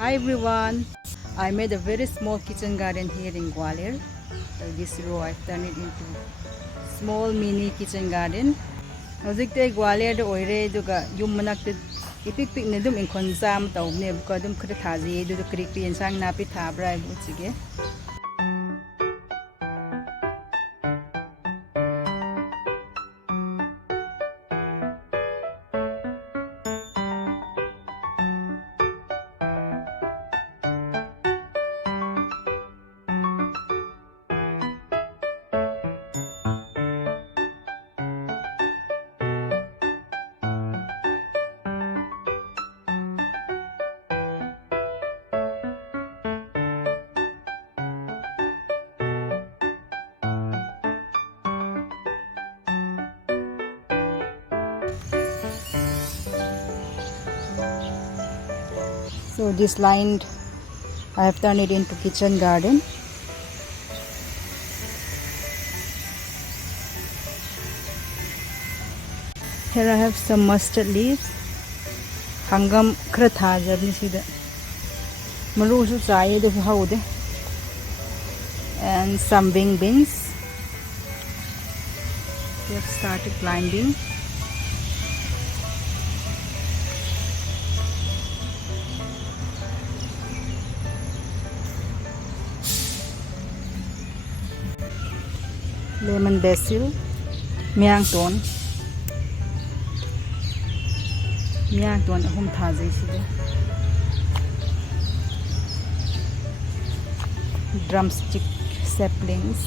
Hi everyone! I made a very small kitchen garden here in Gwalior. This row I've turned it into small mini kitchen garden. Hꯧꯖꯤꯛꯇꯤ Gwalior oire duga yum manakta ipik pik ne dum inkon jam tawne buka dum khara thaji du krik pi insang napi thabra bu chige. So this line I have turned it into kitchen garden. Here I have some mustard leaves. Hangam khara thajabni sida. Maru su chaye de haude. And some wing beans. We have started climbing. Lemon basil, miang ton ahum thajai sida. Drumstick saplings.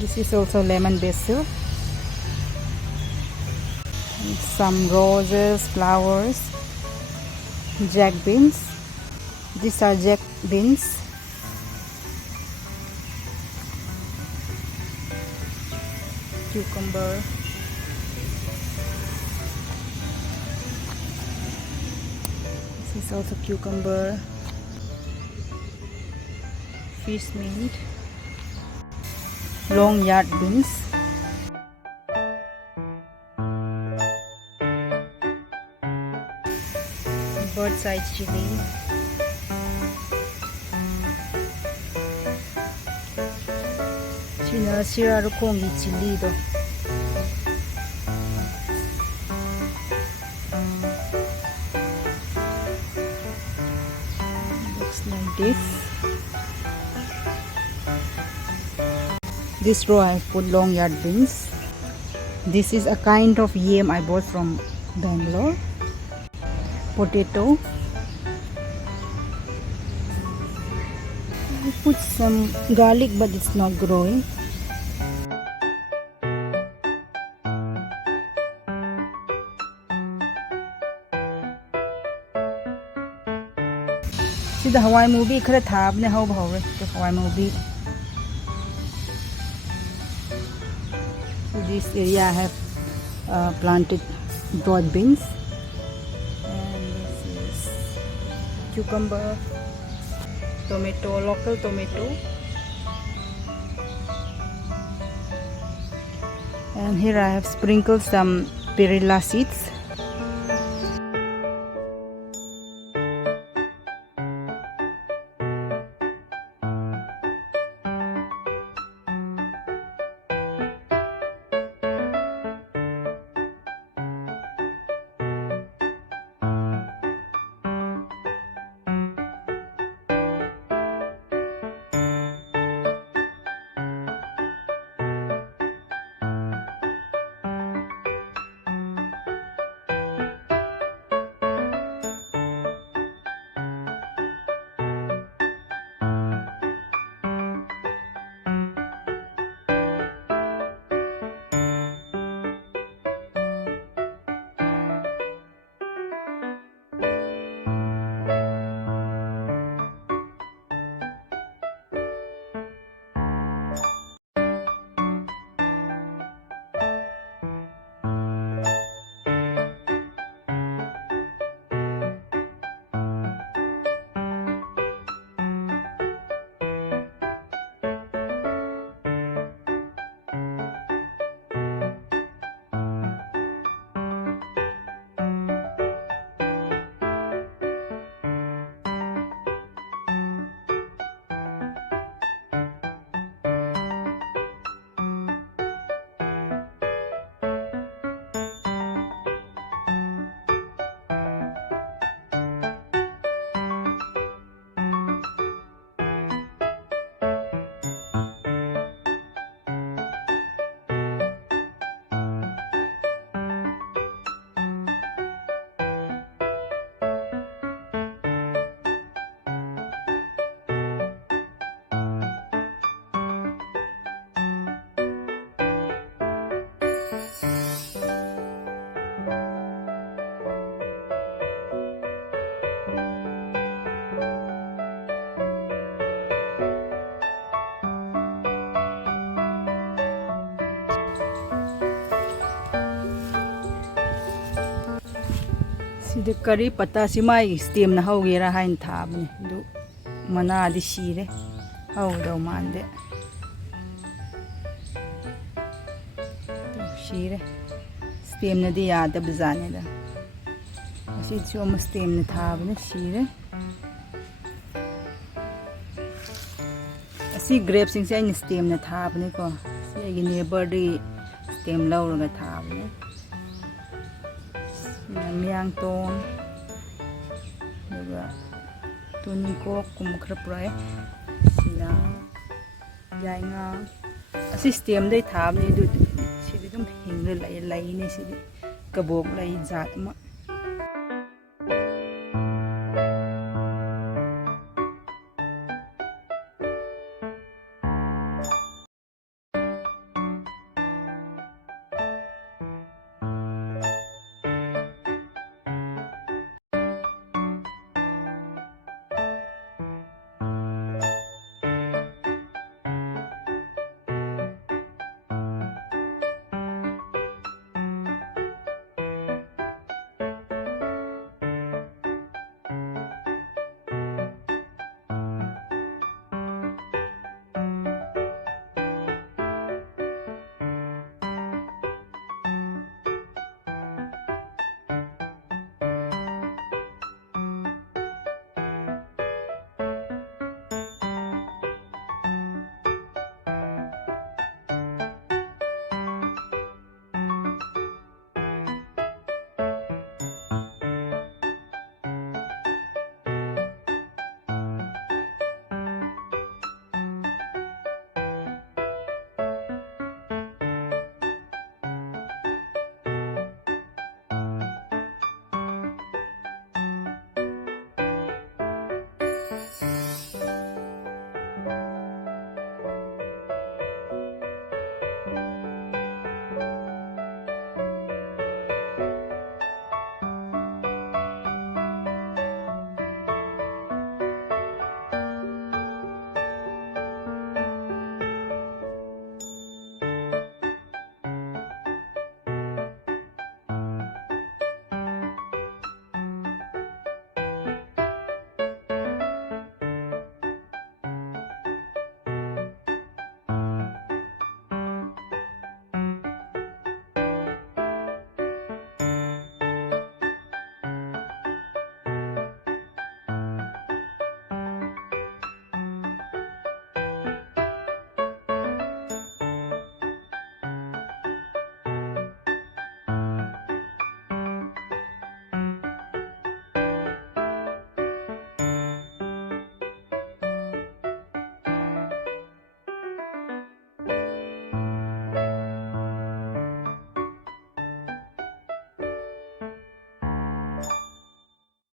This is also lemon basil. And some roses, flowers, jack beans. These are jack beans. Cucumber. This is also cucumber. Fish mint. Long yard beans. Bird's eye chili. China siraru kongi chili do. Looks like this. This row I put long yard beans. This is a kind of yam I bought from Bangalore. Potato. I put some garlic but it's not growing. See the Hawaii movie khara thabne how bhawe the Hawaii movie. So this area I have planted broad beans. And this is cucumber, tomato, local tomato. And here I have sprinkled some perilla seeds. Sida kari pata si mai stem na haugira hain thabne du mana di sire hau do mande sire stem na di yada bzane da asi choma stem na thabne sire asi grapes sing sai ni stem na thabne ko si gi neighbor di stem lauraga thabne miang ton juga tuni ko kum khra prai sina yainga asi stem dai tham ni du si dum hing lai lai ni si kabok lai jat ma